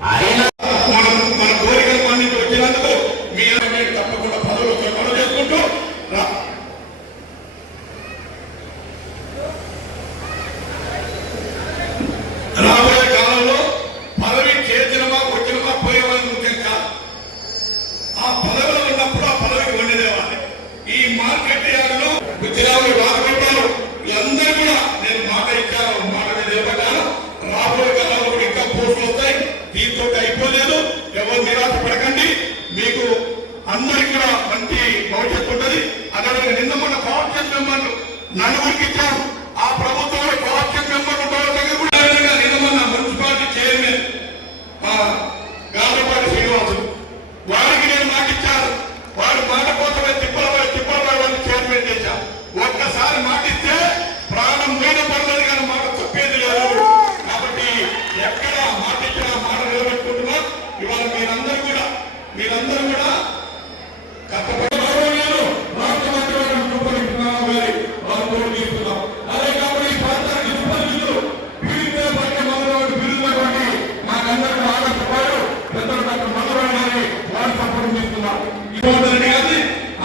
Ahí la we can do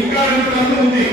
ఇంకా రెండు టన్నులు ఉంది.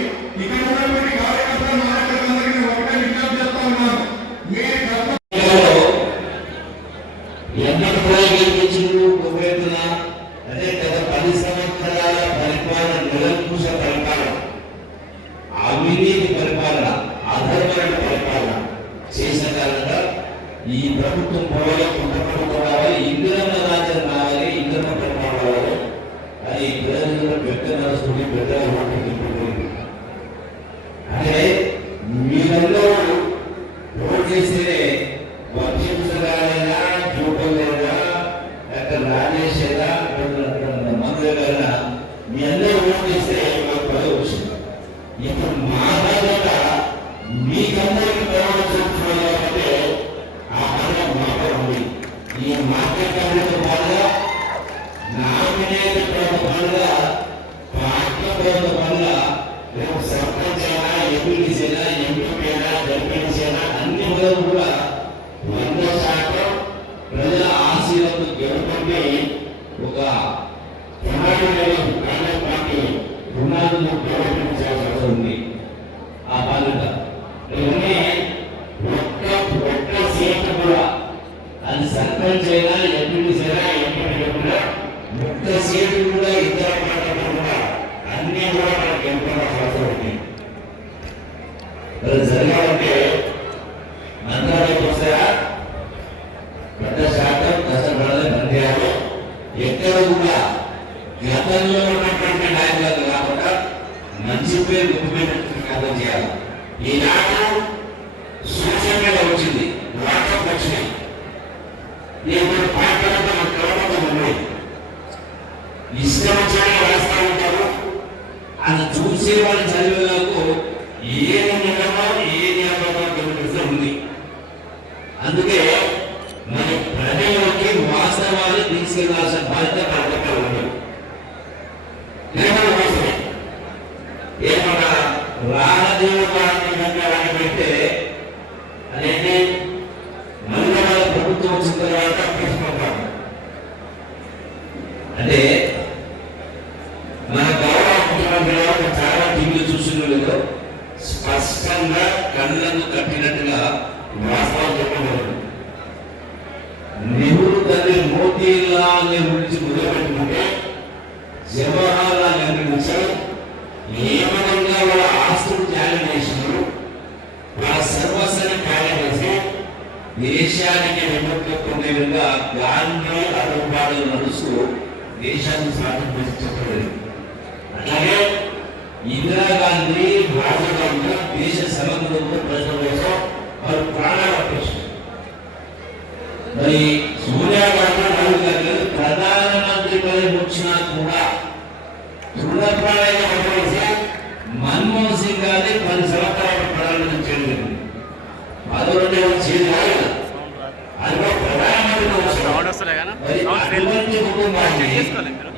పనులుగా రాష్ట్రప్రభుత్వ పనుల రేపు సర్పంచ్ అయినా ఎంపీటీసీ అయినా ఎంపీపీ అయినా అన్ని కూడా జరిగామంటే మంత్రాలయం వస్తాయా పెద్ద శాతం అసలు మనల్ని ఎక్కడ కూడా మంచి పేరు ముఖ్యమైనటువంటి అర్థం వచ్చింది వాటం ఇష్టం వచ్చిన రాస్తా ఉంటారు. అది చూసే వాళ్ళు చదివేలకు ఏ నియమో ఏ కనిపిస్తూ ఉంది అందుకే మన ప్రజలకి వాస్తవాన్ని తీసుకెళ్ళాల్సిన బాధ్యత ప్రజలకు ఉంది. దేశానికి విముక్తి పొందే విధంగా గాంధీ అడుగుబాటు నడుస్తూ దేశాన్ని స్వాతంత్రం చెప్పలేదు అలాగే ఇందిరాగాంధీ రాజీవ్ దేశ సమగ్రంతో ప్రజల కోసం వారు ప్రాణాలు అర్పించారు మరి సోనియా గాంధీ రాహుల్ గాంధీ ప్రధానమంత్రి పదవి వచ్చినా కూడా తృణప్రాయంగా పనిచేసి మన్మోహన్ సింగ్ గారిని పది సంవత్సరాల ప్రధానమంత్రి చేయలేదు పదవులు చేయదు అది కూడా ప్రధానమంత్రి కోసం సౌండ్ వస్తలే కానీ మరి సౌండ్ ఫెయిల్ చేసుకోవాలి మీరు.